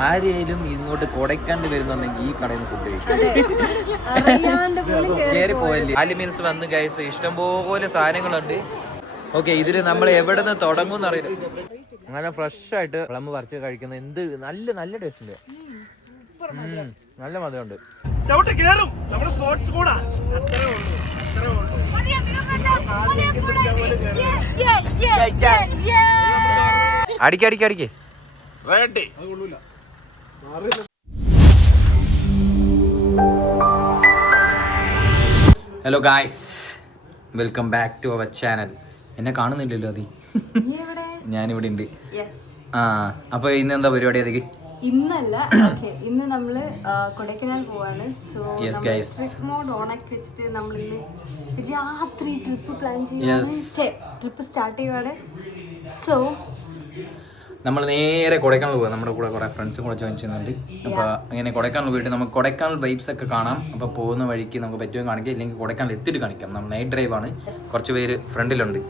ആരെയും ഇങ്ങോട്ട് കൊടൈക്കനാലിൽ വരുന്നുണ്ടെങ്കിൽ ഈ കടയിൽ നിന്ന് ഫുഡ് കയറി പോയല്ലേ. ആലി മീൽസ് വന്ന് ഗൈസ് ഇഷ്ടംപോലെ സാധനങ്ങളുണ്ട്. ഓക്കെ, ഇതില് നമ്മൾ എവിടെ നിന്ന് തുടങ്ങും അറിയില്ല. അങ്ങനെ ഫ്രഷ് ആയിട്ട് പ്ലം പറിച്ച് കഴിക്കുന്ന എന്ത് നല്ല നല്ല ടേസ്റ്റ് ഉണ്ട്. നല്ല മധുരമുണ്ട്. അടിക്കടിക്കടിക്ക്. Hello guys, welcome back to our channel. എന്നെ കാണുന്നില്ലല്ലോ അതി, ഞാനിവിടെ ഉണ്ട്. അപ്പൊ ഇന്ന് എന്താ പരിപാടി അതൊക്കെ? ഇന്നല്ല, ഇന്ന് നമ്മള് കൊടൈക്കനാൽ പോവാണ്. സോ ട്രിപ്പ് മോഡ് ഓൺ ആക്കി വെച്ചിട്ട് നമ്മൾ ഇന്ന് രാത്രി ട്രിപ്പ് പ്ലാൻ ചെയ്യുകയാണ്. ട്രിപ്പ് സ്റ്റാർട്ട് ചെയ്യുവാണ്. സോ നമ്മൾ നേരെ കൊടൈക്കനാൽ പോകാം. നമ്മുടെ കൂടെ കുറെ ഫ്രണ്ട്സും കൂടെ ജോയിൻ ചെയ്യുന്നുണ്ട്. അപ്പൊ അങ്ങനെ കൊടൈക്കനാൽ പോയിട്ട് നമുക്ക് കൊടൈക്കനാൽ വൈബ്സ് ഒക്കെ കാണാം. അപ്പൊ പോകുന്ന വഴിക്ക് നമുക്ക് പറ്റുമോ കാണിക്കാം, ഇല്ലെങ്കിൽ കൊടൈക്കനാൽ എത്തിയിട്ട് കാണിക്കാം. നമ്മൾ നൈറ്റ് ഡ്രൈവ് ആണ്. കുറച്ച് പേര് ഫ്രണ്ടിലുണ്ട്.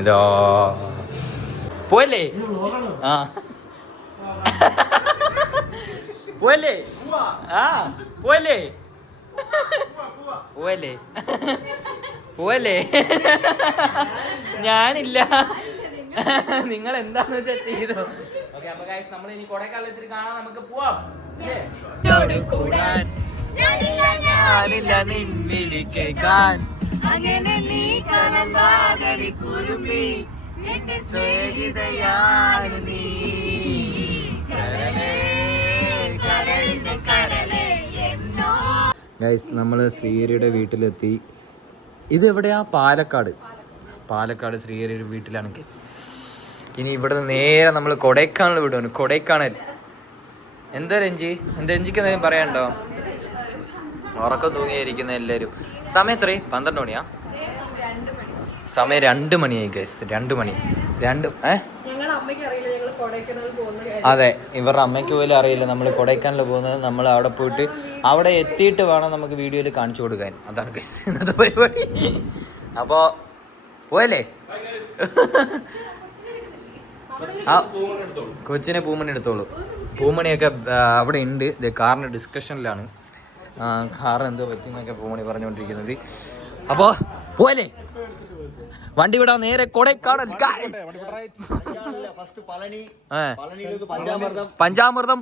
ഇതോ പോയല്ലേ? പോയല്ലേ? പോയല്ലേ? പോയല്ലേ? പോയല്ലേ? ഞാനില്ല, നിങ്ങൾ എന്താന്ന് വെച്ചാ ചെയ്തോ. ഓക്കെ, അപ്പൊ ഗൈസ് നമ്മൾ ഇനി കൊടൈക്കനാൽ എത്തിയിട്ട് കാണാം. നമുക്ക് പോവാം. അങ്ങനെ നീ കനമ്പാകടി കുരുമ്പി എന്റെ സ്നേഹിതയാണ് നീ. ഗൈസ് നമ്മള് ശ്രീഹരിയുടെ വീട്ടിലെത്തി. ഇത് എവിടെയാ? പാലക്കാട് ശ്രീഹരിയുടെ വീട്ടിലാണ് ഗൈസ്. ഇനി ഇവിടെ നിന്ന് നേരെ നമ്മൾ കൊടൈക്കനാൽ വിടുവാണ്. കൊടൈക്കനാൽ എന്താ രഞ്ജിക്ക് എന്തെങ്കിലും പറയാനുണ്ടോ? ഉറക്കം തൂങ്ങിയിരിക്കുന്ന എല്ലാവരും. സമയം എത്രയും? 12 മണിയാ? സമയം 2 മണിയായി ഗൈസ്. 2 മണി. അതെ, ഇവരുടെ അമ്മയ്ക്ക് പോലും അറിയില്ല നമ്മൾ കൊടൈക്കനാലിൽ പോകുന്നത്. നമ്മൾ അവിടെ പോയിട്ട് അവിടെ എത്തിയിട്ട് വേണം നമുക്ക് വീഡിയോയിൽ കാണിച്ചു കൊടുക്കാൻ. അതാണ് ഗൈസ് ഇന്നത്തെ പരിപാടി. അപ്പോൾ പോയല്ലേ? കൊച്ചിനെ പൂമണി എടുത്തോളൂ. പൂമണിയൊക്കെ അവിടെ ഉണ്ട്. കാറിന് ഡിസ്കഷനിലാണ്. കാർ എന്തോ പറ്റിയെന്നൊക്കെ പൂമണി പറഞ്ഞുകൊണ്ടിരിക്കുന്നത്. അപ്പോൾ പോയല്ലേ? വണ്ടി വിടാൻ നേരെ കൊടൈക്കനാൽ. പഞ്ചാമൃതം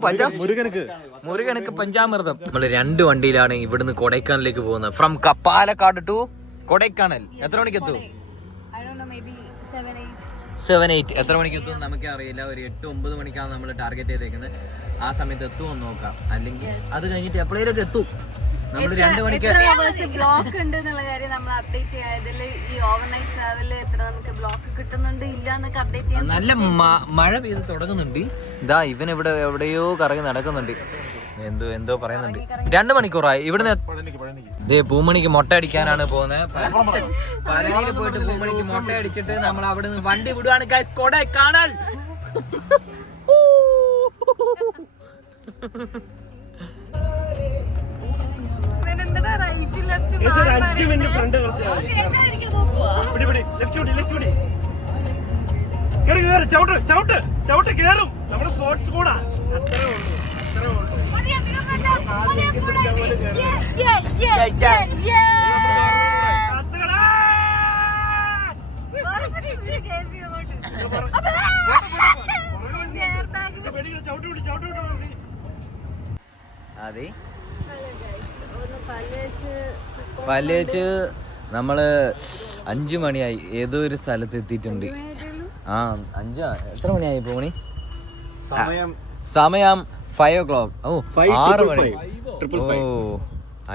മുരുകനക്ക് പഞ്ചാമൃതം. നമ്മൾ 2 വണ്ടിയിലാണ് ഇവിടുന്ന് കൊടൈക്കനാലിലേക്ക് പോകുന്നത്. From Palakkad to Kodaikanal. എത്ര മണിക്ക് എത്തും? 7-8. എത്ര മണിക്ക് എത്തും നമുക്ക് അറിയില്ല. ഒരു 8-9 മണിക്കാണ് നമ്മൾ ടാർഗറ്റ് ചെയ്തേക്കുന്നത്. ആ സമയത്ത് എത്തുമെന്ന് നോക്കാം. അല്ലെങ്കിൽ അത് കഴിഞ്ഞിട്ട് എപ്പോഴേലൊക്കെ എത്തും. നമ്മൾ 2 മണിക്ക് ബ്ലോക്ക് ഉണ്ട് എന്നുള്ള കാര്യം നമ്മൾ അപ്ഡേറ്റ് ചെയ്യാതിൽ ഈ ഓവർനൈറ്റ് ട്രാവലിൽ എത്ര നമുക്ക് ബ്ലോക്ക് കിട്ടുന്നുണ്ട് ഇല്ല എന്നൊക്കെ അപ്ഡേറ്റ് ചെയ്യാൻ. നല്ല മഴ പെയ്ത് തുടങ്ങുന്നുണ്ട്. ഇതാ ഇവൻ ഇവിടെ എവിടെയോ കറങ്ങി നടക്കുന്നുണ്ട്. എന്തോ പറയുന്നുണ്ട്. 2 മണിക്കൂറായി ഇവിടുന്ന്. പൂമണിക്ക് മുട്ട അടിക്കാനാണ് പോകുന്നത്. പഴനിയിൽ പോയിട്ട് പൂമണിക്ക് മുട്ട അടിച്ചിട്ട് നമ്മൾ അവിടെ നിന്ന് വണ്ടി വിടുവാണ് ഗൈസ്. കൊടൈക്കനാൽ ചവിട്ട് കേറും. നമ്മുടെ സ്പോർട്സ് കൂടാ. അതെ, പല്ലേച്ച് നമ്മള് 5 മണിയായി ഏതോ ഒരു സ്ഥലത്ത് എത്തിയിട്ടുണ്ട്. എത്ര മണിയായി പൂമണി? സമയം 5 o'clock. 6 മണി.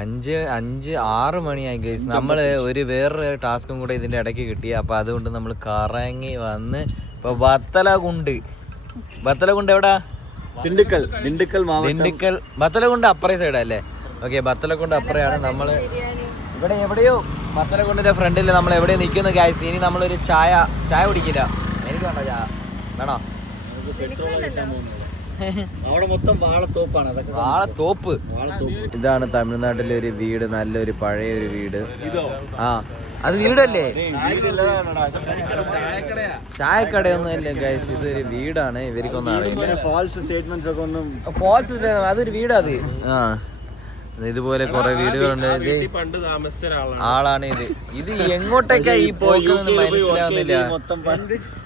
6 മണിയായി ഗൈസ്. നമ്മള് വേറൊരു ടാസ്കും കൂടെ ഇതിന്റെ ഇടയ്ക്ക് കിട്ടി. അപ്പൊ അതുകൊണ്ട് നമ്മൾ കറങ്ങി വന്ന് ഇപ്പൊ ബത്തലകുണ്ട് എവിടാ? ദിണ്ടുക്കൽ. ബത്തലകുണ്ട് അപ്പറേ സൈഡാ അല്ലേ? ഓക്കെ, ബത്തലകുണ്ട് അപ്പറയാണ്. നമ്മള് ഇവിടെ എവിടെയോ ബത്തലകുണ്ടിന്റെ ഫ്രണ്ടിൽ നമ്മൾ എവിടെയോ നിൽക്കുന്നു ഗൈസ്. ഇനി നമ്മളൊരു ചായ കുടിക്കില്ല. എനിക്ക് വേണ്ട ചായ. വേണോ? വാളത്തോപ്പ്. ഇതാണ് തമിഴ്നാട്ടിലെ ഒരു വീട്. നല്ലൊരു പഴയ ഒരു വീട്. അത് വീടല്ലേ? ചായക്കടയൊന്നും അല്ലേ ഗൈസ്, ഇതൊരു വീടാണ്. ഇവർക്കൊന്നും അറിയില്ല. ഫാൾസ് അതൊരു വീടാ അത്. ആ ഇതുപോലെ കുറെ വീടുകളുണ്ട്. ആളാണ് ഇത് എങ്ങോട്ടേക്കാ ഈ പോക്കുന്നത് മനസ്സിലാവുന്നില്ല.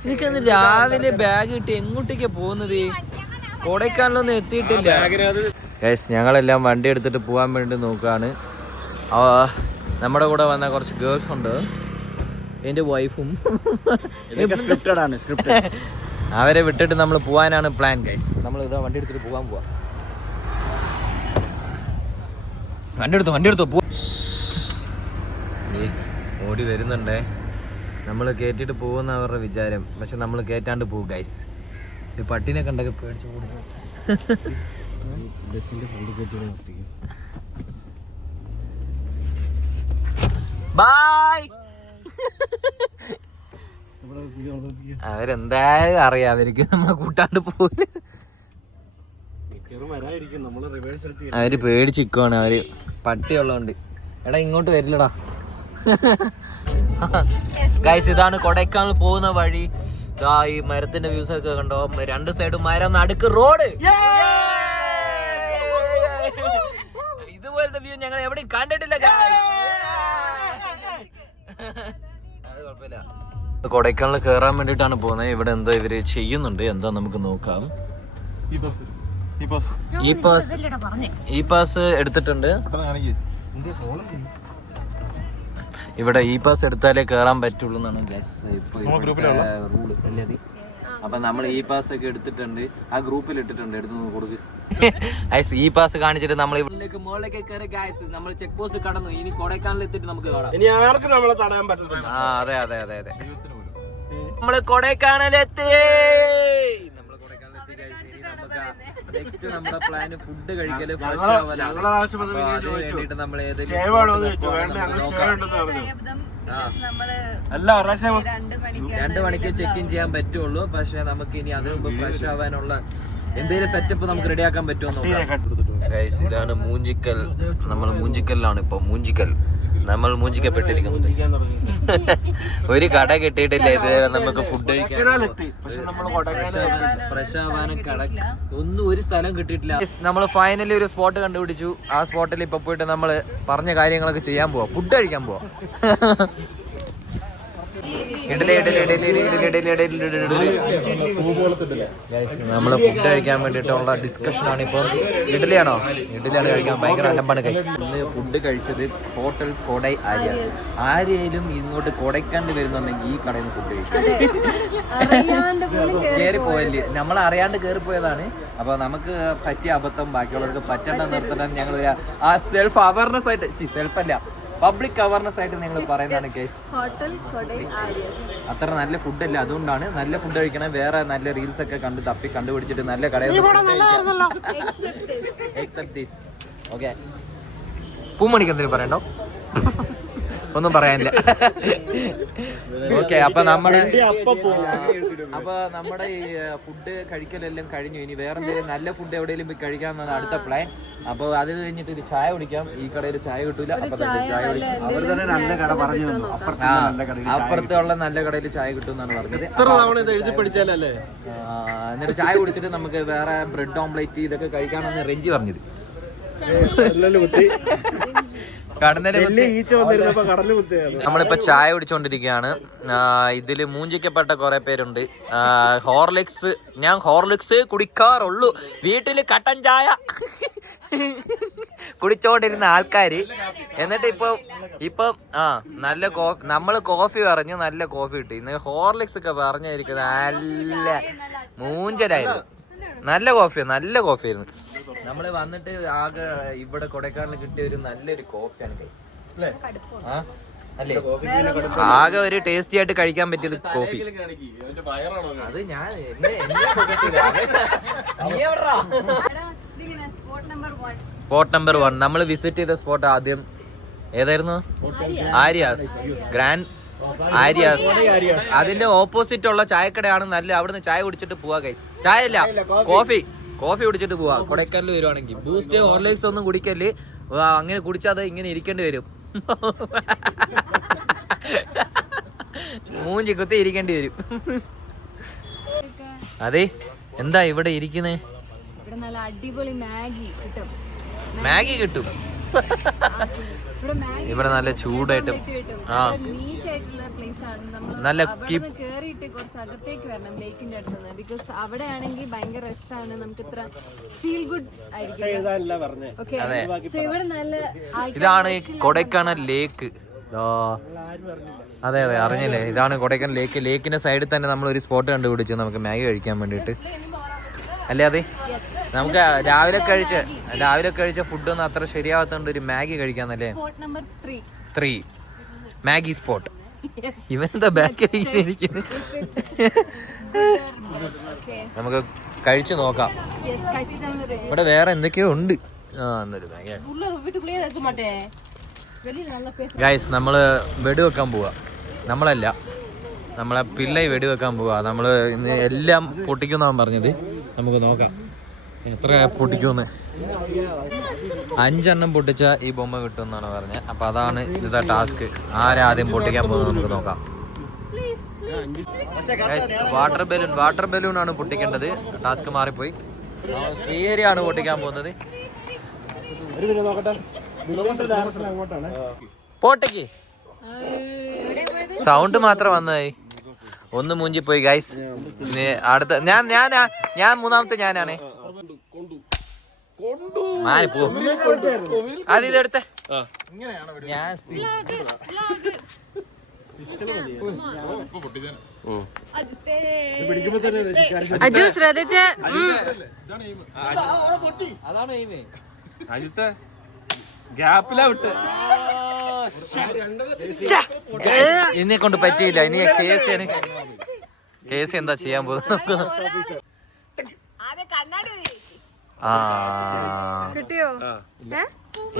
എനിക്കൊന്ന് രാവിലെ ബാഗ് കിട്ടി എങ്ങോട്ടേക്കാ പോകുന്നത്? കൊടൈക്കനാലൊന്നും എത്തിയിട്ടില്ല ഗൈസ്. ഞങ്ങളെല്ലാം വണ്ടി എടുത്തിട്ട് പോകാൻ വേണ്ടി നോക്കുകയാണ്. നമ്മുടെ കൂടെ വന്ന കുറച്ച് ഗേൾസ് ഉണ്ട്, എൻ്റെ വൈഫും. അവരെ വിട്ടിട്ട് നമ്മൾ പോകാനാണ് പ്ലാൻ ഗൈസ്. നമ്മൾ ഇതാ വണ്ടി എടുത്തിട്ട് പോകാൻ പോവാ. വണ്ടി എടുത്തോ പോ. ഓടി വരുന്നുണ്ടേ. നമ്മൾ കയറ്റിട്ട് പോകുന്ന അവരുടെ വിചാരം, പക്ഷെ നമ്മൾ കയറ്റാണ്ട് പോകും ഗൈസ്. ഈ പട്ടിനെ കണ്ടൊക്കെ പേടിച്ചു പോകുന്നു. ബൈ. അവരെന്തായാലും അറിയാം, അവർക്ക് നമ്മളെ കൂട്ടാണ്ട് പോകില്ല. അവര് പേടിച്ചിക്കുവാണ്. അവര് പട്ടിയുള്ളതുകൊണ്ട്. എടാ ഇങ്ങോട്ട് വരില്ലടാ ഗൈസ്. ഇതാണ് കൊടൈക്കനാൽ പോകുന്ന വഴി. ഈ മരത്തിന്റെ വ്യൂസ് ഒക്കെ കണ്ടോ, രണ്ട് സൈഡും മരം, നടുക്ക് റോഡ്. ഇതുപോലത്തെ വ്യൂ ഞങ്ങൾ എവിടെയും കണ്ടിട്ടില്ല. അത് കുഴപ്പമില്ല. കൊടൈക്കനാലിൽ കയറാൻ വേണ്ടിട്ടാണ് പോകുന്നത്. ഇവിടെ എന്തോ ഇവര് ചെയ്യുന്നുണ്ട്, എന്താ നമുക്ക് നോക്കാം. ഈ പാസ് എടുത്തിട്ടുണ്ട്. ഇവിടെ ഈ പാസ് എടുത്താലേ കയറാൻ പറ്റുള്ളൂ എന്നാണ് റൂള് അല്ലേ? അപ്പൊ നമ്മൾ ഈ പാസ് ഒക്കെ എടുത്തിട്ടുണ്ട്, ആ ഗ്രൂപ്പിൽ ഇട്ടിട്ടുണ്ട്, എടുത്ത് കൊടുക്ക്. ഈ പാസ് കാണിച്ചിട്ട് നമ്മൾ ഇവിടേക്ക് മുകളിലേക്ക് കയറി ഗൈസ്. നമ്മൾ ചെക്ക് പോസ്റ്റ് കടന്നു. ഇനി കൊടൈക്കനാലിൽ എത്തിയിട്ട് നമുക്ക് കാണാം. അതെ അതെ അതെ അതെ, നമ്മള് കൊടൈക്കനാലെത്തി. നെക്സ്റ്റ് നമ്മുടെ പ്ലാന് ഫുഡ് കഴിക്കല്, ഫ്രഷ് ആവലാണ്. വേണ്ടിട്ട് നമ്മൾ ഏതെങ്കിലും 2 മണിക്ക് ചെക്ക് ഇൻ ചെയ്യാൻ പറ്റുള്ളൂ. പക്ഷെ നമുക്ക് ഇനി അതിന് മുമ്പ് ഫ്രഷ് ആവാനുള്ള എന്തെങ്കിലും സെറ്റപ്പ് നമുക്ക് റെഡിയാക്കാൻ പറ്റുമോ? ഇതാണ് മൂഞ്ചിക്കൽ. നമ്മൾ മൂഞ്ചിക്കലിലാണ് ഇപ്പൊ. നമ്മൾ മൂഞ്ചിക്കപ്പെട്ടിരിക്കുന്നത്. ഒരു കട കിട്ടിയിട്ടില്ല ഇതുവരെ നമുക്ക് ഫുഡ് കഴിക്കാൻ. ഫ്രഷ് ആവാനും ഒന്നും ഒരു സ്ഥലം കിട്ടിയിട്ടില്ല. നമ്മൾ ഫൈനലി ഒരു സ്പോട്ട് കണ്ടുപിടിച്ചു. ആ സ്പോട്ടിൽ ഇപ്പൊ പോയിട്ട് നമ്മൾ പറഞ്ഞ കാര്യങ്ങളൊക്കെ ചെയ്യാൻ പോവാ, ഫുഡ് കഴിക്കാൻ പോവാ. നമ്മള് ഫുഡ് കഴിക്കാൻ വേണ്ടിട്ടുള്ള ഡിസ്കഷൻ ആണ് ഇപ്പൊ. ഇഡലിയാണ് കഴിക്കാൻ ഭയങ്കര അലമ്പാണ് കഴിച്ചത്. ഇന്ന് ഫുഡ് കഴിച്ചത് ഹോട്ടൽ കൊടൈ ആര്യയിലും. ഇങ്ങോട്ട് കൊടൈക്കനാലിൽ വരുന്നുണ്ടെങ്കിൽ ഈ കടയിൽ നിന്ന് ഫുഡ് കഴിക്കും. കയറിപ്പോയല്ലേ, നമ്മൾ അറിയാണ്ട് കയറിപ്പോയതാണ്. അപ്പൊ നമുക്ക് പറ്റിയ അബദ്ധം ബാക്കിയുള്ളവർക്ക് പറ്റണ്ടെന്ന് നിർത്തണം. ഞങ്ങൾ ആ സെൽഫ് അവയർനെസ് ആയിട്ട്, സെൽഫ് അല്ല പബ്ലിക് അവയർനെസ് ആയിട്ട് നിങ്ങൾ പറയുന്നതാണ് കേസ്. അത്ര നല്ല ഫുഡ് അല്ല, അതുകൊണ്ടാണ്. നല്ല ഫുഡ് കഴിക്കണം. വേറെ നല്ല റീൽസ് ഒക്കെ കണ്ടുപിടിച്ചിട്ട് നല്ല കടയിൽ എക്സെപ്റ്റ് ദിസ്. ഓക്കെ, പൂമണിക്ക് എന്തെങ്കിലും പറയണ്ടോ? ഒന്നും പറയാനില്ല. ഓക്കെ, അപ്പൊ നമ്മുടെ ഈ ഫുഡ് കഴിക്കലെല്ലാം കഴിഞ്ഞു. ഇനി വേറെ എന്തെങ്കിലും നല്ല ഫുഡ് എവിടെയെങ്കിലും പോയി കഴിക്കാമെന്നാണ് അടുത്ത പ്ലാൻ. അപ്പൊ അത് കഴിഞ്ഞിട്ട് ഒരു ചായ കുടിക്കാം. ഈ കടയിൽ ചായ കിട്ടൂല, അപ്പുറത്തുള്ള നല്ല കടയിൽ ചായ കിട്ടും എന്നാണ് പറഞ്ഞത്. എന്നിട്ട് ചായ കുടിച്ചിട്ട് നമുക്ക് വേറെ ബ്രെഡ് ഓംപ്ലേറ്റ് ഇതൊക്കെ കഴിക്കാമെന്ന് റെഞ്ചി പറഞ്ഞത്. നമ്മളിപ്പോ ചായ കുടിച്ചോണ്ടിരിക്കുകയാണ്. ഇതില് മൂഞ്ചിക്കപ്പെട്ട കുറെ പേരുണ്ട്. ഞാൻ ഹോർലിക്സ് കുടിക്കാറുള്ളൂ, വീട്ടില് കട്ടൻ ചായ കുടിച്ചോണ്ടിരുന്ന ആൾക്കാര്. എന്നിട്ട് ഇപ്പൊ നല്ല കോഫി, നമ്മള് കോഫി പറഞ്ഞു, നല്ല കോഫി കിട്ടി. ഇന്ന് ഹോർലിക്സ് ഒക്കെ പറഞ്ഞിരിക്കുന്നത് നല്ല മൂഞ്ചലായിരുന്നു. നല്ല കോഫിയായിരുന്നു. നമ്മള് വന്നിട്ട് ആകെ ഇവിടെ കൊടൈക്കനാലിൽ കിട്ടിയ ഒരു നല്ലൊരു കോഫിയാണ് ഗൈസ്. അല്ലേ, ആകെ ഒരു ടേസ്റ്റി ആയിട്ട് കഴിക്കാൻ പറ്റിയത് കോഫി. അത് ഞാൻ സ്പോട്ട് നമ്പർ 1 നമ്മൾ വിസിറ്റ് ചെയ്ത സ്പോട്ട് ആദ്യം ഏതായിരുന്നു? ഗ്രാൻഡ് ആര്യാസ്. അതിന്റെ ഓപ്പോസിറ്റ് ഉള്ള ചായക്കടയാണ് നല്ല. അവിടുന്ന് ചായ കുടിച്ചിട്ട് പോവാ ഗൈസ്. ചായ അല്ല, കോഫി കുടിച്ചിട്ട് പോവാ. കൊടൈക്കനാലിൽ വരുവാണെങ്കിൽ ബൂസ്റ്റ് ഹോർലിക്സ് ഒന്നും കുടിക്കല്. അങ്ങനെ കുടിച്ചാൽ ഇങ്ങനെ ഇരിക്കേണ്ടി വരും. മൂഞ്ചി കുത്തി ഇരിക്കേണ്ടി വരും. അതെ, എന്താ ഇവിടെ ഇരിക്കുന്നേ? ഇവിടെ നല്ല അടിപൊളി മാഗി കിട്ടും. മാഗി കിട്ടും ഇവിടെ നല്ല ചൂടായിട്ട്. ആ, നീറ്റ് ആയിട്ടുള്ള പ്ലേസ് ആണ്. നമ്മൾ നല്ല കേറിയിട്ട് കുറച്ച് അകത്തേക്ക് വരണം ലേക്കിന്റെ അടുത്തുനിന്ന്. ബിക്കോസ് അവിടെ ആണെങ്കിൽ ഭയങ്കര റഷ് ആണ്. നമുക്ക് ഇത്ര ഫീൽ ഗുഡ് ആയിരിക്കും. ഓക്കെ, സോ ഇവിടെ നല്ല ഇതാണ് കൊടൈക്കനാൽ ലേക്ക്. അതെ അതെ, അറിഞ്ഞില്ലേ? ഇതാണ് കൊടൈക്കനാൽ ലേക്ക്. ലേക്കിന്റെ സൈഡിൽ തന്നെ നമ്മൾ ഒരു സ്പോട്ട് കണ്ടുപിടിച്ചു നമുക്ക് മാഗി കഴിക്കാൻ വേണ്ടിയിട്ട്. അല്ലേ? അതെ, നമുക്ക് രാവിലെ കഴിച്ച ഫുഡൊന്നും അത്ര ശരിയാവാത്തോണ്ട് ഒരു മാഗി കഴിക്കാന്നല്ലേ? 3 Maggi spot. ഇവനെന്താ ബാക്കിൽ ഇരിക്കുന്നത്? നമുക്ക് കഴിച്ചു നോക്കാം. ഇവിടെ വേറെ എന്തൊക്കെയോ ഉണ്ട്. എന്നൊരു മാഗി. ഗൈസ്, നമ്മള് വെടിവെക്കാൻ പോവാ. നമ്മളല്ല, നമ്മളെ പിള്ളേ വെടിവെക്കാൻ പോവാ. നമ്മള് ഇന്ന് എല്ലാം പൊട്ടിക്കുന്നാണ് പറഞ്ഞത്. നമുക്ക് നോക്കാം എത്ര പൊട്ടിക്കുമെന്ന്. 5 എണ്ണം പൊട്ടിച്ച ഈ ബൊമ്മ കിട്ടും എന്നാണ് പറഞ്ഞത്. അപ്പൊ അതാണ് ഇന്നത്തെ ടാസ്ക്. ആരാദ്യം പൊട്ടിക്കാൻ പോകുന്നത് നമുക്ക് നോക്കാം. വാട്ടർ ബലൂൺ ആണ് പൊട്ടിക്കേണ്ടത്. ടാസ്ക് മാറിപ്പോയി. ശ്രീഹരിയാണ് പൊട്ടിക്കാൻ പോകുന്നത്. പോട്ടേക്ക് സൗണ്ട് മാത്രം വന്നതായി. ഒന്ന് മൂഞ്ചി പോയി ഗൈസ്. അടുത്ത ഞാൻ മൂന്നാമത്തെ ഞാനാണേ. മാറിപ്പോ അത് ഇതെടുത്തേ. ഞാൻ അജു ശ്രദ്ധിച്ച അതാണ് അജിത്തെ ഗ്യാപ്പിലാ വിട്ട്. ഇന്നെ കൊണ്ട് പറ്റിയില്ല. ഇനി കേസ് എന്താ ചെയ്യാൻ പോകുന്നത്?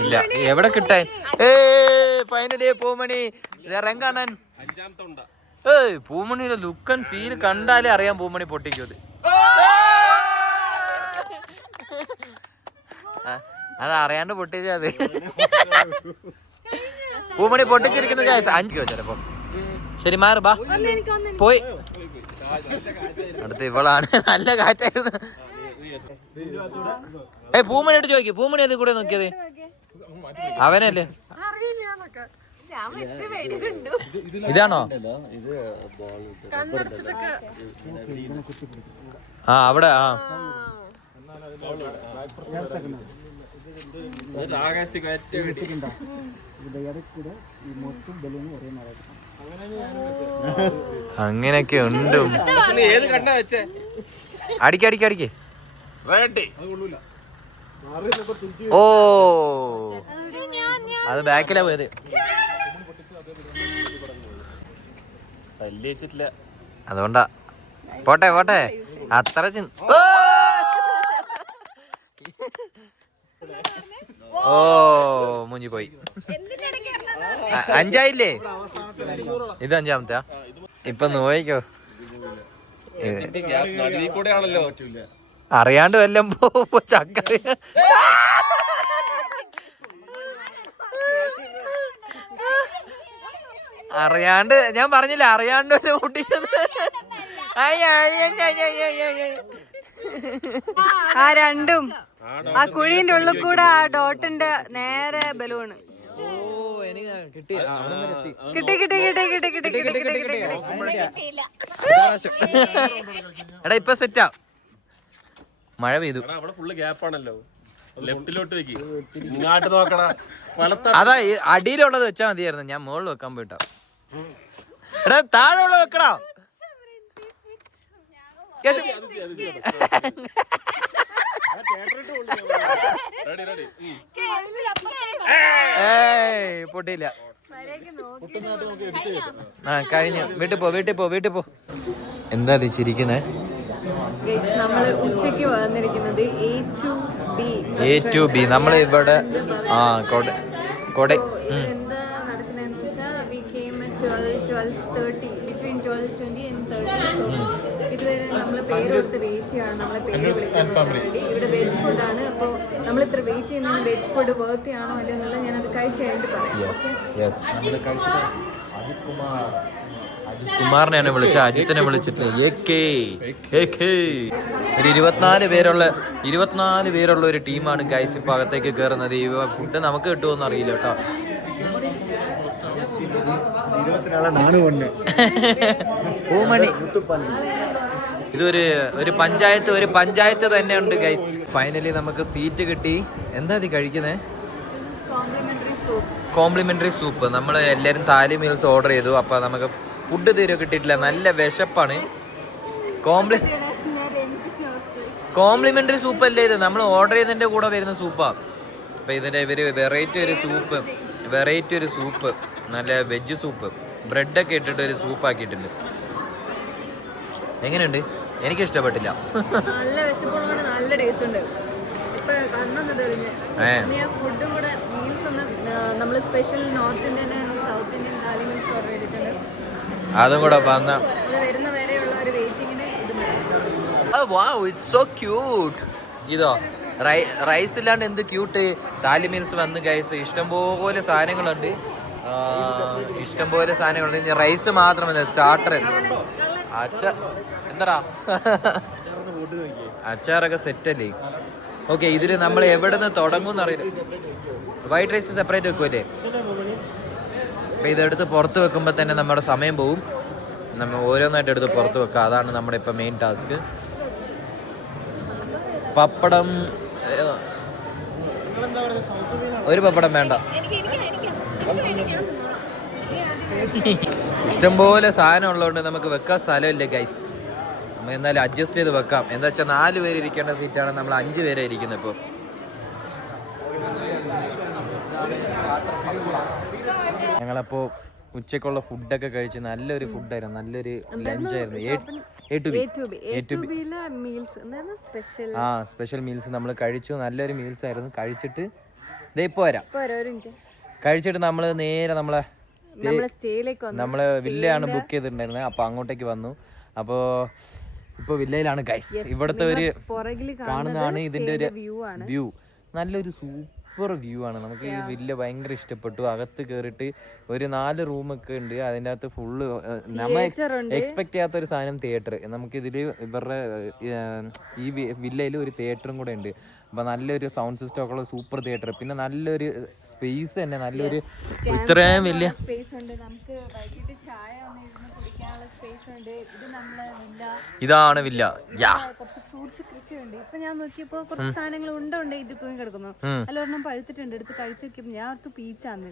ഇല്ല, എവിടെ കിട്ടാൻ? Finally Poomani ഇറങ്ങാണൻ. പൂമണിയുടെ look and feel കണ്ടാലേ അറിയാം പൂമണി പൊട്ടിക്കും. അത് അറിയാണ്ട് പൊട്ടിച്ചത്. പൂമണി പൊട്ടിച്ചിരിക്കുന്ന 5 ചിലപ്പോ. ശരി, മാറ് ബാ. പോയി. അടുത്ത് ഇവളാണ്. നല്ല കാറ്റായിരുന്നു. പൂമണി എടുത്ത് ചോദിക്കും. പൂമണി അത് കൂടെ നോക്കിയത് അവനല്ലേ? ഇതാണോ? ആ, അവിടെ. ആ, അങ്ങനെയൊക്കെ ഉണ്ട്. അടിക്കടിക്കടിക്ക്. ഓ, അത് ബാക്കിലാ പോയത്. അതുകൊണ്ടാ. പോട്ടെ പോട്ടെ, അത്ര ഓ മുഞ്ചി പോയി. 5 ആയില്ലേ? ഇത് 5ാമത്തെ. ഇപ്പൊ നോയിക്കോ. അറിയാണ്ട് വല്ലം പോ ചക്ക. അറിയാണ്ട്, ഞാൻ പറഞ്ഞില്ല, അറിയാണ്ട് വല്ല പൊട്ടിക്കുന്നത്. ആ രണ്ടും ആ കുഴീന്റെ ഉള്ളിൽ കൂടെ ആ ഡോട്ടിന്റെ നേരെ ബലൂണ് കിട്ടി. എടാ ഇപ്പൊ സെറ്റാ. മഴ പെയ്തു. അതാ അടിയിലുള്ളത് വെച്ചാ മതിയായിരുന്നു. ഞാൻ മുകളിൽ വെക്കാൻ പോയിട്ടോ. എടാ താഴെ ഉള്ളത് വെക്കണോ? പൊട്ടിയില്ല. ആ, കഴിഞ്ഞു. വീട്ടിൽ പോ. എന്താ ചിരിക്കുന്നേ? നമ്മള് ഉച്ചക്ക് വന്നിരിക്കുന്നത് A2B. നമ്മൾ ഇവിടെ കൊടൈ എന്താ നടക്കുന്നതെന്ന് വെച്ചാൽ we came at 12:30 between 12:20 and 30. ഇതുവരെ നമ്മളെ പേര് കൊടുത്ത് വെയിറ്റ് ചെയ്യണം. നമ്മളെ പേര് വിളിക്കാൻ വേണ്ടി. ഇവിടെ വെജ് ഫുഡാണ്. അപ്പോൾ നമ്മൾ ഇത്ര വെയിറ്റ് ചെയ്യുന്നതിന് വെജ് ഫുഡ് വർത്ത് ആണോ അല്ലയോ എന്നുള്ളത് ഞാനത് കഴിച്ച് കഴിഞ്ഞിട്ട് പറയാം. കുമാറിനെയാണ് വിളിച്ചത്, അജിത്തിനെ വിളിച്ചിട്ട് ഒരു 24 പേരുള്ള ഒരു ടീമാണ് ഗൈസ് ഇപ്പൊ അകത്തേക്ക് കയറുന്നത്. ഈ ഫുഡ് നമുക്ക് കിട്ടുമോന്ന് അറിയില്ല കേട്ടോ. പൂമണി ഇതൊരു പഞ്ചായത്ത് തന്നെ ഉണ്ട് ഗൈസ്. ഫൈനലി നമുക്ക് സീറ്റ് കിട്ടി. എന്താ ഇത് കഴിക്കുന്നേ? Complimentary soup. നമ്മൾ എല്ലാവരും താലി മീൽസ് ഓർഡർ ചെയ്തു. അപ്പൊ നമുക്ക് ഫുഡ് തീരെ കിട്ടിയിട്ടില്ല, നല്ല വിശപ്പാണ്. കോംപ്ലിമെന്ററി സൂപ്പ് അല്ലേ ഇത്? നമ്മൾ ഓർഡർ ചെയ്തതിന്റെ കൂടെ വരുന്ന സൂപ്പാ. അപ്പൊ ഇതിന്റെ ഇവര് വെറൈറ്റി ഒരു സൂപ്പ് നല്ല വെജ് സൂപ്പ്, ബ്രെഡൊക്കെ ഇട്ടിട്ട് ഒരു സൂപ്പ് ആക്കിയിട്ടുണ്ട്. എങ്ങനെയുണ്ട്? എനിക്ക് ഇഷ്ടപ്പെട്ടില്ല. നല്ല വിശപ്പുള്ളതുകൊണ്ട് നല്ല ടേസ്റ്റ് ഉണ്ട്. ഫുഡും കൂടെ മീൽസ് ഒന്ന് നമ്മൾ special north Indian south Indian താലി മീൽസ് ഓർഡർ ചെയ്തിട്ടുണ്ട്. അതും കൂടെ വരുന്ന വരെയുള്ള ഒരു വെയിറ്റിങ്ങിന് ഇതോ റൈസ് ഇല്ലാണ്ട് എന്ത് ക്യൂട്ട് താലി മീൽസ് വന്ന് ഗൈസ്. ഇഷ്ടംപോലെ സാധനങ്ങളുണ്ട്. റൈസ് മാത്രമല്ല, സ്റ്റാർട്ടർ, എന്താടാ അച്ചാറൊക്കെ സെറ്റല്ലേ. ഓക്കെ, ഇതിൽ നമ്മൾ എവിടെ നിന്ന് തുടങ്ങും എന്നറിയില്ല. വൈറ്റ് റൈസ് സെപ്പറേറ്റ് വെക്കുമല്ലേ? അപ്പം ഇതെടുത്ത് പുറത്ത് വെക്കുമ്പോൾ തന്നെ നമ്മുടെ സമയം പോവും. നമ്മൾ ഓരോന്നായിട്ട് എടുത്ത് പുറത്ത് വെക്കുക, അതാണ് നമ്മുടെ ഇപ്പം മെയിൻ ടാസ്ക്. പപ്പടം, ഒരു പപ്പടം വേണ്ട. ഇഷ്ടംപോലെ സാധനം ഉള്ളതുകൊണ്ട് നമുക്ക് വെക്കാൻ സ്ഥലമില്ല ഗൈസ്. നമുക്ക് എന്നാലും അഡ്ജസ്റ്റ് ചെയ്ത് വെക്കാം. എന്താ വെച്ചാൽ 4 പേര് ഇരിക്കേണ്ട സീറ്റാണ്, നമ്മൾ 5 പേരെ ഇരിക്കുന്നത് ഇപ്പോൾ. ഞങ്ങളപ്പോൾ ഉച്ചക്കുള്ള ഫുഡൊക്കെ കഴിച്ച് നല്ലൊരു ഫുഡായിരുന്നു, നല്ലൊരു ലഞ്ചായിരുന്നു. സ്പെഷ്യൽ മീൽസ് നമ്മൾ കഴിച്ചു. നല്ലൊരു മീൽസ് ആയിരുന്നു. കഴിച്ചിട്ട് ഇപ്പോൾ വരാം. കഴിച്ചിട്ട് നമ്മൾ നേരെ നമ്മളെ വില്ലയാണ് ബുക്ക് ചെയ്തിട്ടുണ്ടായിരുന്നത്. അപ്പോൾ അങ്ങോട്ടേക്ക് വന്നു. അപ്പോൾ ഇപ്പോൾ വില്ലയിലാണ് ഗൈസ്. ഇവിടുത്തെ ഒരു കാണുന്നതാണ് ഇതിൻ്റെ ഒരു വ്യൂ. നല്ലൊരു സൂപ്പർ വ്യൂ ആണ്. നമുക്ക് ഈ വില്ല ഭയങ്കര ഇഷ്ടപ്പെട്ടു. അകത്ത് കയറിയിട്ട് ഒരു 4 റൂമൊക്കെ ഉണ്ട്. അതിൻ്റെ അകത്ത് ഫുള്ള് നമ്മൾ എക്സ്പെക്ട് ചെയ്യാത്തൊരു സാധനം തിയേറ്റർ. നമുക്കിതിൽ ഇവരുടെ ഈ വില്ലയിൽ ഒരു തിയേറ്ററും കൂടെ ഉണ്ട്. അപ്പോൾ നല്ലൊരു സൗണ്ട് സിസ്റ്റം ഒക്കെ ഉള്ള സൂപ്പർ തിയേറ്റർ. പിന്നെ നല്ലൊരു സ്പേസ് തന്നെ, നല്ലൊരു ഇത്രയും വലിയ ഇതാണ് വില്ല. ഫ്രൂട്ട്സ് കൃഷിയുണ്ട്. ഇപ്പൊ ഞാൻ നോക്കിയപ്പോ കുറച്ച് സാധനങ്ങൾ ഉണ്ട് ഇത് തൂങ്ങി കിടക്കുന്നു. അതിലൊരെണ്ണം പഴുത്തിട്ടുണ്ട്. എടുത്ത് കഴിച്ചു നോക്കിയപ്പോ ഞാൻ ഓർത്ത് പീച്ചാന്ന്.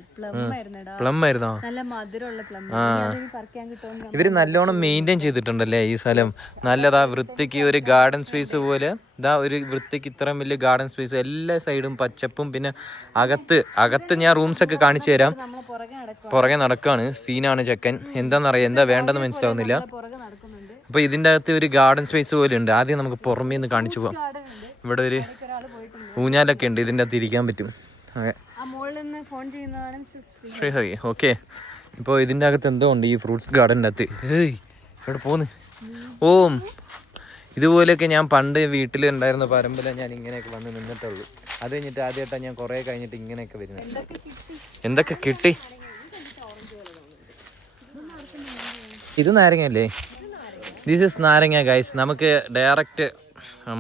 പ്ലം ആയിരുന്നോ? നല്ല മധുരമുള്ള പ്ലം. പറിക്കാൻ കിട്ടുമെന്ന്. ഇവര് നല്ലോണം മെയിൻറ്റെയിൻ ചെയ്തിട്ടുണ്ടല്ലേ ഈ സ്ഥലം. നല്ലതാ, വൃത്തിക്ക് ഒരു ഗാർഡൻ സ്പേസ് പോലെ. ഇതാ ഒരു വൃത്തിക്ക് ഇത്രയും വലിയ ഗാർഡൻ സ്പേസ്, എല്ലാ സൈഡും പച്ചപ്പും. പിന്നെ അകത്ത് ഞാൻ റൂംസ് ഒക്കെ കാണിച്ചു തരാം. പുറകെ നടക്കാണ്. സീനാണ് ചെക്കൻ. എന്താണെന്നറിയാം, എന്താ വേണ്ടെന്ന് മനസ്സിലാവുന്നില്ല. അപ്പോൾ ഇതിൻ്റെ അകത്ത് ഒരു ഗാർഡൻ സ്പേസ് പോലെ ഉണ്ട്. ആദ്യം നമുക്ക് പുറമേ നിന്ന് കാണിച്ചു പോവാം. ഇവിടെ ഒരു ഊഞ്ഞാലൊക്കെ ഉണ്ട്, ഇതിൻ്റെ അകത്ത് ഇരിക്കാൻ പറ്റും. അതെ, ശ്രീഹരി. ഓക്കെ, ഇപ്പോൾ ഇതിൻ്റെ അകത്ത് എന്തോ ഉണ്ട് ഈ ഫ്രൂട്ട്സ് ഗാർഡൻ്റെ അകത്ത്. ഇവിടെ പോന്ന് ഓം. ഇതുപോലെയൊക്കെ ഞാൻ പണ്ട് വീട്ടിൽ ഉണ്ടായിരുന്ന പറമ്പിൽ ഞാൻ ഇങ്ങനെയൊക്കെ വന്ന് നിന്നിട്ടുള്ളൂ. അത് കഴിഞ്ഞിട്ട് ആദ്യമായിട്ടാണ് ഞാൻ കുറേ കഴിഞ്ഞിട്ട് ഇങ്ങനെയൊക്കെ വരുന്നത്. എന്തൊക്കെ കിട്ടി? ഇത് നാരങ്ങയല്ലേ? ദിസ് ഇസ് നാരങ്ങ ഗൈസ്. നമുക്ക് ഡയറക്റ്റ്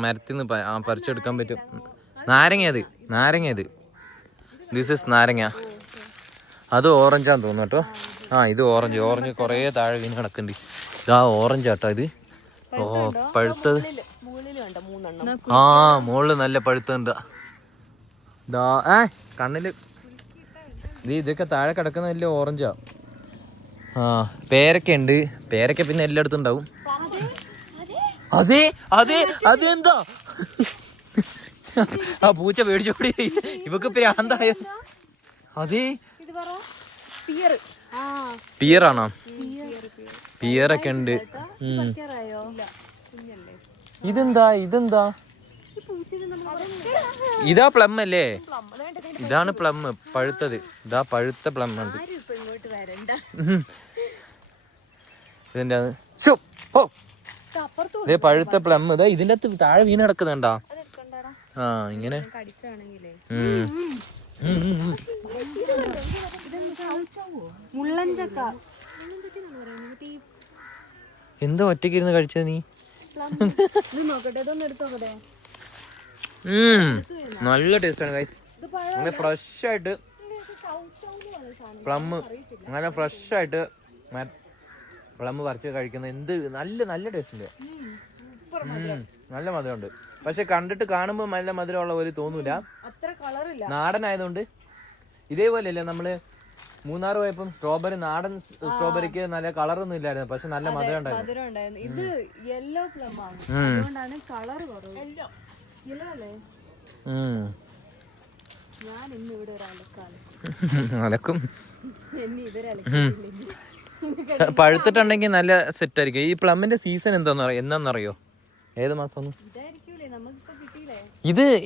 മരത്തിൽ നിന്ന് പറിച്ചെടുക്കാൻ പറ്റും. നാരങ്ങ ഇത്. ദിസ് ഇസ് നാരങ്ങ. അത് ഓറഞ്ചാന്ന് തോന്നുന്നു കേട്ടോ. ഇത് ഓറഞ്ച് കുറേ താഴെ വീണ് കിടക്കുന്നുണ്ട്. ഇതാ ഓറഞ്ചാട്ടോ ഇത്. ഓ, പഴുത്തത്. മുകളിൽ നല്ല പഴുത്തുണ്ട്. കണ്ണില് ഇതൊക്കെ താഴെ കിടക്കുന്ന വലിയ ഓറഞ്ചാ. പേരക്ക ഉണ്ട്. പേരക്ക പിന്നെ എല്ലായിടത്തും ഉണ്ടാവും. അതെന്താ പൂച്ച പേടിച്ചോടി. ഇവക്ക് പ്രാന്തായ. പിയറാണോ? പിയറൊക്കെ ഉണ്ട്. ഇതെന്താ ഇതാ പ്ലം അല്ലേ? ഇതാണ് പ്ലം, പഴുത്തത്. ഇതാ പഴുത്ത പ്ലം ഉണ്ട്. ഇതിന്റെ പഴുത്ത പ്ലം ഇതാ ഇതിന്റെ അകത്ത് താഴെ വീണ് കിടക്കുന്നുണ്ടാ. ഇങ്ങനെ എന്താ ഒറ്റയ്ക്ക് ഇരുന്ന് കഴിച്ചത് നീ? നോക്കട്ടെ, ഇതൊന്നും എടുത്തോക്കട്ടെ. നല്ല ടേസ്റ്റാണ് ഗൈസ്. അങ്ങനെ ഫ്രഷ് ആയിട്ട് പ്ലം, അങ്ങനെ ഫ്രഷ് ആയിട്ട് പ്ലം പറിച്ച് കഴിക്കുന്ന എന്ത് നല്ല നല്ല ടേസ്റ്റ് ഉണ്ട്. നല്ല മധുരമുണ്ട്. പക്ഷെ കണ്ടിട്ട് കാണുമ്പോൾ നല്ല മധുരമുള്ള പോലെ തോന്നൂല. നാടനായതുകൊണ്ട്. ഇതേപോലെയല്ലേ നമ്മള് മൂന്നാർ പോയപ്പം സ്ട്രോബെറി, നാടൻ സ്ട്രോബെറിക്ക് നല്ല കളറൊന്നും ഇല്ലായിരുന്നു, പക്ഷെ നല്ല മധുരം ഉണ്ടായിരുന്നു. ഇത് യെല്ലോ പ്ലം ആണ്, അതുകൊണ്ടാണ് കളർ കുറവ്. ഞാൻ ഇന്ന് ഇവിടെ ഒരു അലക്കും. പഴുത്തിട്ടുണ്ടെങ്കിൽ നല്ല സെറ്റ് ആയിരിക്കും. ഈ പ്ലമ്മിന്റെ സീസൺ എന്താണെന്നറിയോ? ഏത് മാസം?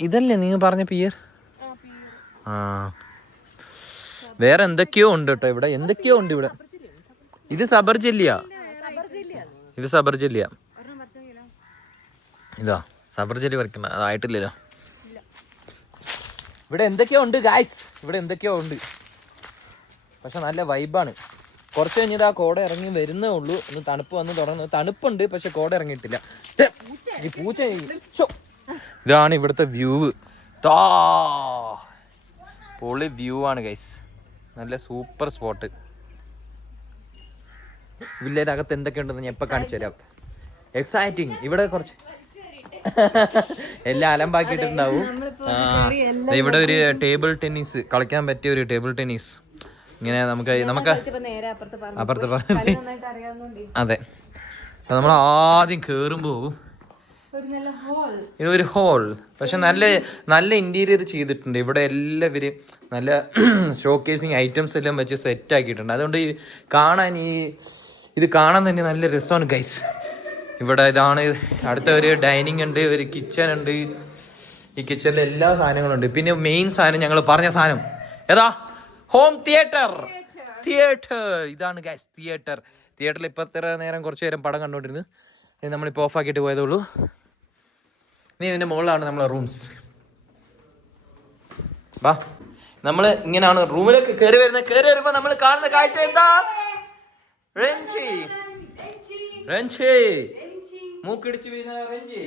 ഇതല്ലേ നീ പറഞ്ഞ പിയർ? ആ, വേറെ എന്തൊക്കെയോ ഉണ്ട് കേട്ടോ ഇവിടെ, എന്തൊക്കെയോ ഉണ്ട് ഇവിടെ. ഇത് സബർജെല്ലിയാ, ഇത് സബർജെല്ലിയാ. ഇതാ സബർജെല്ലി പറിക്കണ്ട, അതായിട്ടില്ലല്ലോ. ഇവിടെ എന്തൊക്കെയോ ഉണ്ട് ഗായ്സ്, ഇവിടെ എന്തൊക്കെയോ ഉണ്ട്. പക്ഷെ നല്ല വൈബാണ്. കുറച്ച് കഴിഞ്ഞത് ആ കോട ഇറങ്ങി വരുന്നേ ഉള്ളൂ. ഒന്ന് തണുപ്പ് വന്ന് തുടങ്ങുന്നത്. തണുപ്പുണ്ട്, പക്ഷെ കോട ഇറങ്ങിയിട്ടില്ല. ഈ പൂച്ച, ഇതാണ് ഇവിടുത്തെ വ്യൂ. പൊളി വ്യൂ ആണ് ഗൈസ്, നല്ല സൂപ്പർ സ്പോട്ട്. വില്ലേജകത്ത് എന്തൊക്കെയുണ്ടെന്ന് ഞാൻ ഇപ്പൊ കാണിച്ചു തരാം. എക്സൈറ്റിങ്. ഇവിടെ കുറച്ച് എല്ലാം അലമ്പാക്കിയിട്ടുണ്ടാവും. ഇവിടെ ഒരു ടേബിൾ ടെന്നീസ് കളിക്കാൻ പറ്റിയ ഒരു ടേബിൾ ടെന്നീസ്. ഇങ്ങനെ നമുക്ക് അപ്പുറത്ത് അതെ. നമ്മൾ ആദ്യം കേറുമ്പോ ഇതൊരു ഹോൾ, പക്ഷെ നല്ല നല്ല ഇന്റീരിയർ ചെയ്തിട്ടുണ്ട്. ഇവിടെ എല്ലാവരും നല്ല ഷോക്കേസിങ് ഐറ്റംസ് എല്ലാം വെച്ച് സെറ്റ് ആക്കിയിട്ടുണ്ട്. അതുകൊണ്ട് ഇത് കാണാൻ തന്നെ നല്ല രസമാണ് ഗൈസ്. ഇവിടെ ഇതാണ് അടുത്ത ഒരു ഡൈനിങ് ഉണ്ട്, ഒരു കിച്ചൺ ഉണ്ട്. ഈ കിച്ചണിൽ എല്ലാ സാധനങ്ങളും ഉണ്ട്. പിന്നെ മെയിൻ സാധനം ഞങ്ങൾ പറഞ്ഞ സാധനം ഏതാ? Home theatre. ഇതാണ് ഗൈസ് തിയേറ്റർ. തിയേറ്ററിൽ ഇപ്പൊ ഇത്ര നേരം കുറച്ചു നേരം പടം കണ്ടോണ്ടിരുന്നു. നമ്മളിപ്പോൾ ഓഫ് ആക്കിയിട്ട് പോയതേ ഉള്ളൂ. നീ ഇതിന്റെ മുകളിലാണ് നമ്മളെ റൂംസ്. വാ, നമ്മള് ഇങ്ങനെയാണ് റൂമിലേക്ക് കയറി വരുമ്പോ നമ്മൾ കാണുന്ന കാഴ്ച എന്താ? മൂക്കിടിച്ച് വീഴുന്ന റെഞ്ചി.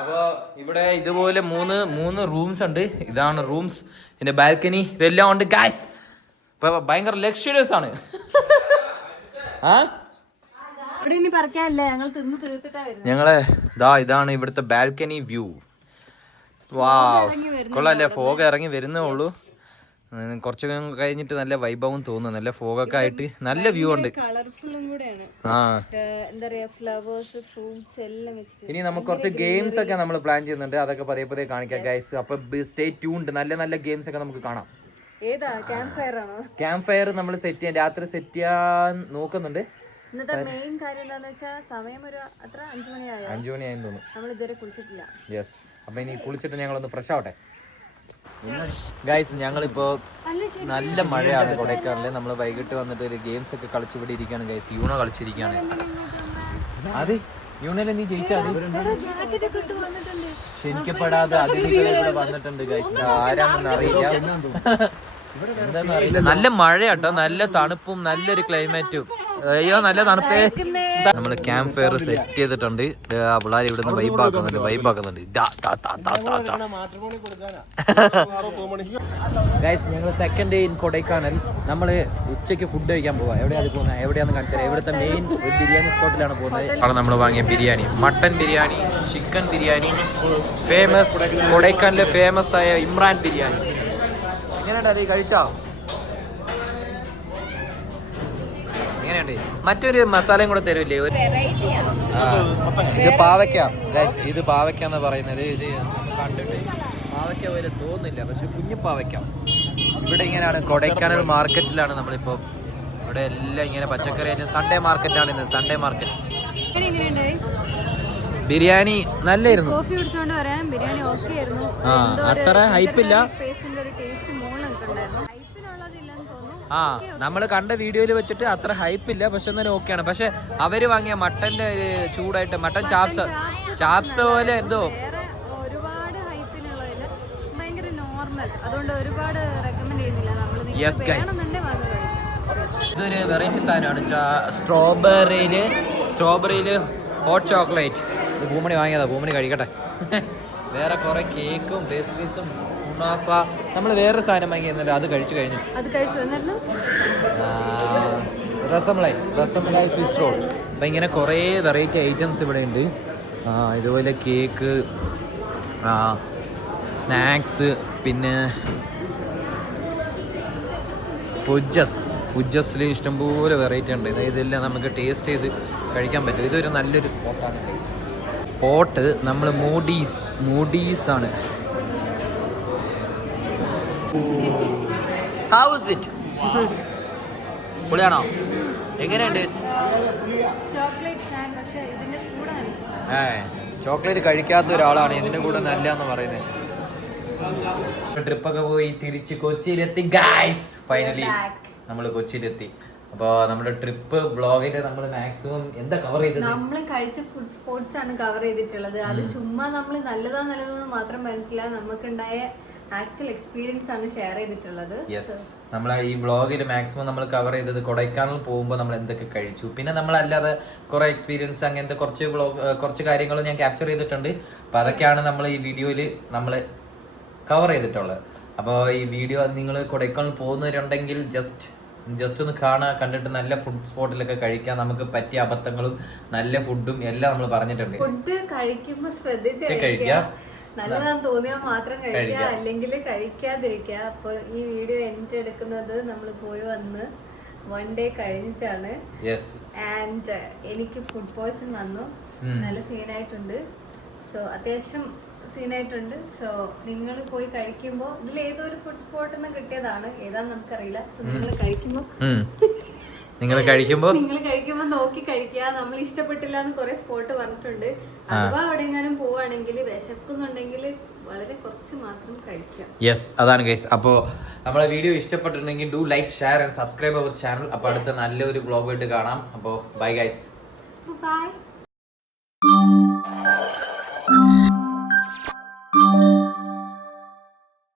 അപ്പൊ ഇവിടെ ഇതുപോലെ മൂന്ന് റൂംസ് ഉണ്ട്. ഇതാണ് റൂംസ്, ഇതിന്റെ ബാൽക്കണി, ഇതെല്ലാം ഉണ്ട് ഗൈസ്. ഇപ്പൊ ഭയങ്കര ലക്ഷറിയസ് ആണ്. ഞങ്ങള് ഇതാണ് ഇവിടുത്തെ ബാൽക്കണി വ്യൂ. വാവ്, കൊള്ളാല്ലേ? ഫോഗ് ഇറങ്ങി വരുന്നേ ഉള്ളൂ. കുറച്ച് കഴിഞ്ഞിട്ട് നല്ല വൈഭവം തോന്നുന്നു. നല്ല ഫോഗൊക്കെ ആയിട്ട് നല്ല വ്യൂ ഉണ്ട്. ഇനി നമുക്ക് കുറച്ച് ഗെയിംസ് ഒക്കെ നമ്മൾ പ്ലാൻ ചെയ്യുന്നുണ്ട്. അതൊക്കെ പതിയെ പതിയെ കാണിക്കാം ഗൈസ്. അപ്പൊ സ്റ്റേ ട്യൂൺഡ്. നല്ല നല്ല ഗെയിംസ് ഒക്കെ നമുക്ക് കാണാം. ക്യാമ്പ് ഫയർ നമ്മൾ സെറ്റ് ചെയ്യാൻ, രാത്രി സെറ്റ് ചെയ്യാൻ നോക്കുന്നുണ്ട്. ഇന്നത്തെ മെയിൻ കാര്യം എന്താന്ന് വെച്ചാൽ സമയം ഒരു 5 മണിയായെന്ന് തോന്നുന്നു. നമ്മൾ ഇതുവരെ കുളിച്ചിട്ടില്ല. യെസ്. അപ്പൊ ഇനി കുളിച്ചിട്ട് ഞങ്ങളൊന്ന് ഫ്രഷ് ആവട്ടെ ഗൈസ്. ഞങ്ങളിപ്പോ നല്ല മഴയാണ് കൊടൈക്കനാലില്. നമ്മൾ വൈകിട്ട് വന്നിട്ട് ഒരു ഗെയിംസ് ഒക്കെ കളിച്ചിവിടെ ഇരിക്കുകയാണ് ഗൈസ്. യൂണോ കളിച്ചിരിക്കുകയാണ്. അത് യൂണോയിലെ നീ ജയിച്ചാൽ ക്ഷണിക്കപ്പെടാതെ അതിഥികളെ ഇവിടെ വന്നിട്ടുണ്ട് ഗൈസ്. ആരാണെന്ന് അറിയില്ല, എന്താണെന്ന് അറിയില്ല. നല്ല മഴയാട്ടോ, നല്ല തണുപ്പും നല്ലൊരു ക്ലൈമറ്റും. അയ്യോ നല്ല തണുപ്പേ. നമ്മള് ക്യാമ്പ് ഫയർ സെറ്റ് ചെയ്തിട്ടുണ്ട്. പിള്ളേർ ഇവിടുന്ന് വൈബാക്കുന്നുണ്ട്. ഗൈസ്, ഞങ്ങൾ സെക്കൻഡ് ഡേ ഇൻ കൊടൈക്കനാൽ. നമ്മള് ഉച്ചയ്ക്ക് ഫുഡ് കഴിക്കാൻ പോവാ. എവിടെയാണ് പോകുന്നത്, എവിടെയാന്ന് കാണിച്ചാൽ ഇവിടുത്തെ മെയിൻ ഒരു ബിരിയാണി സ്പോട്ടിലാണ് പോകുന്നത്. അവിടെ നമ്മൾ വാങ്ങിയ biryani, mutton biryani, chicken biryani, famous കൊടൈക്കനാലിലെ ഫേമസ് ആയ ഇമ്രാൻ ബിരിയാണി. എങ്ങനെയുണ്ട് അത് കഴിച്ചോ? എങ്ങനെയുണ്ട്? മറ്റൊരു മസാലയും കൂടെ തരുമല്ലേ? ഇത് പാവയ്ക്ക ഗൈസ്, ഇത് പാവയ്ക്ക എന്ന് പറയുന്നത്. ഇത് കണ്ടിട്ട് പാവയ്ക്ക പോലെ തോന്നുന്നില്ല, പക്ഷെ കുഞ്ഞു പാവയ്ക്ക. ഇവിടെ ഇങ്ങനെയാണ് കൊടൈക്കനാൽ മാർക്കറ്റിലാണ് നമ്മളിപ്പോൾ. ഇവിടെ എല്ലാം ഇങ്ങനെ പച്ചക്കറി. സൺഡേ മാർക്കറ്റാണ് ഇന്ന്, സൺഡേ മാർക്കറ്റ്. ബിരിയാണി നല്ലായിരുന്നു. അത്ര ഹൈപ്പില്ല. നമ്മൾ കണ്ട വീഡിയോയിൽ വെച്ചിട്ട് അത്ര ഹൈപ്പില്ല, പക്ഷെ എന്നാലും ഓക്കെയാണ്. പക്ഷെ അവര് വാങ്ങിയ മട്ടന്റെ ഒരു ചൂടായിട്ട് മട്ടൻ ചാപ്സ് പോലെ എന്തോ ഇതൊരു വെറൈറ്റി സാധനമാണ്. സ്ട്രോബെറിയിൽ ഹോട്ട് ചോക്ലേറ്റ്. ഇത് പൂമണി വാങ്ങിയതാ, പൂമണി കഴിക്കട്ടെ. വേറെ കുറെ കേക്കും പേസ്ട്രീസും കുനാഫ. നമ്മൾ വേറൊരു സാധനം വാങ്ങിയിരുന്നല്ലോ, അത് കഴിച്ചു കഴിഞ്ഞു. റസമലായി സ്വിസ് റോൾ. അപ്പം ഇങ്ങനെ കുറേ വെറൈറ്റി ഐറ്റംസ് ഇവിടെ ഉണ്ട്. ഇതുപോലെ കേക്ക്, സ്നാക്സ്, പിന്നെ ഫുഡ്ജസിൽ ഇഷ്ടംപോലെ വെറൈറ്റി ഉണ്ട്. ഇതെല്ലാം നമുക്ക് ടേസ്റ്റ് ചെയ്ത് കഴിക്കാൻ പറ്റും. ഇതൊരു നല്ലൊരു സ്പോട്ടാണ്. സ്പോട്ട് നമ്മൾ മൂഡീസ് ആണ്. How is it? പൊളിയാണോ? എങ്ങനെയുണ്ട്? ചോക്ലേറ്റ് കഴിക്കാത്ത ഒരാളാണ് ഇതിന്റെ കൂടെ നല്ലതെന്ന് പറയുന്നത്. ട്രിപ്പൊക്കെ പോയി തിരിച്ച് കൊച്ചിയിലെത്തി ഗൈസ്. ഫൈനലി നമ്മൾ കൊച്ചിയിലെത്തി. അപ്പോൾ നമ്മുടെ ട്രിപ്പ് വ്ളോഗില് നമ്മൾ മാക്സിമം എന്താ കവർ ചെയ്തത്? നമ്മൾ കഴിച്ച ഫുഡ് സ്പോട്സ് ആണ് കവർ ചെയ്തിട്ടുള്ളത്. അത് ചുമ്മാ നമ്മൾ നല്ലതാന്ന് മാത്രം പറഞ്ഞിട്ടില്ല, നമുക്കുണ്ടായ ആക്ച്വൽ എക്സ്പീരിയൻസ് ആണ് ഷെയർ ചെയ്തിട്ടുള്ളത്. യെസ്, നമ്മളെ ഈ വ്ളോഗിൽ മാക്സിമം നമ്മൾ കവർ ചെയ്തത് കൊടൈക്കനാൽ പോകുമ്പോൾ നമ്മൾ എന്തൊക്കെ കഴിച്ചു, പിന്നെ നമ്മളല്ലാതെ കുറെ എക്സ്പീരിയൻസ് അങ്ങനത്തെ കുറച്ച് കാര്യങ്ങൾ ഞാൻ ക്യാപ്ചർ ചെയ്തിട്ടുണ്ട്. അപ്പോൾ അതൊക്കെയാണ് നമ്മൾ ഈ വീഡിയോയിൽ നമ്മൾ കവർ ചെയ്തിട്ടുള്ളത്. അപ്പോൾ ഈ വീഡിയോ നിങ്ങൾ കൊടൈക്കനാൽ പോകുന്നവരുണ്ടെങ്കിൽ ജസ്റ്റ് ഒന്ന് കണ്ടിട്ട് നല്ല ഫുഡ് സ്പോട്ടിലൊക്കെ കഴിക്കാൻ നമുക്ക് പറ്റിയ അബദ്ധങ്ങളും നല്ല ഫുഡും എല്ലാം നമ്മൾ പറഞ്ഞിട്ടുണ്ട്. ഫുഡ് കഴിക്കുമ്പോൾ ശ്രദ്ധിച്ച് കഴിക്കാം, നല്ലതാന്ന് തോന്നിയാൽ മാത്രം കഴിക്കുക, അല്ലെങ്കിൽ കഴിക്കാതിരിക്കുക. അപ്പൊ ഈ വീഡിയോ എൻഡ് എടുക്കുന്നത് നമ്മൾ പോയി വന്ന് 1 day കഴിഞ്ഞിട്ടാണ്. ആൻഡ് എനിക്ക് ഫുഡ് പോയ്സൺ വന്നു. നല്ല സീനായിട്ടുണ്ട്. സോ അത്യാവശ്യം സീനായിട്ടുണ്ട്. സോ നിങ്ങൾ പോയി കഴിക്കുമ്പോൾ ഇതിൽ ഏതൊരു ഫുഡ് സ്പോട്ടിൽ നിന്ന് കിട്ടിയതാണ്, ഏതാന്ന് നമുക്കറിയില്ല. സോ നിങ്ങൾ കഴിക്കുമ്പോൾ നോക്കി കഴിക്കുക. നമ്മൾ ഇഷ്ടപ്പെട്ടില്ല എന്ന് കുറെ സ്പോട്ട് പറഞ്ഞിട്ടുണ്ട്. അഥവാ അവിടെ എങ്ങാനും പോവാണെങ്കിൽ വിശക്കുന്നുണ്ടെങ്കിൽ വളരെ കുറച്ച് മാത്രം കഴിക്കാം. യെസ്, അതാണ് ഗൈസ്. അപ്പോൾ നമ്മളെ വീഡിയോ ഇഷ്ടപ്പെട്ടിട്ടുണ്ടെങ്കിൽ do like, share and subscribe our channel. അപ്പോൾ അടുത്ത നല്ലൊരു വ്ളോഗ് ആയിട്ട് കാണാം. അപ്പോൾ ബൈ ഗൈസ്. ബൈ.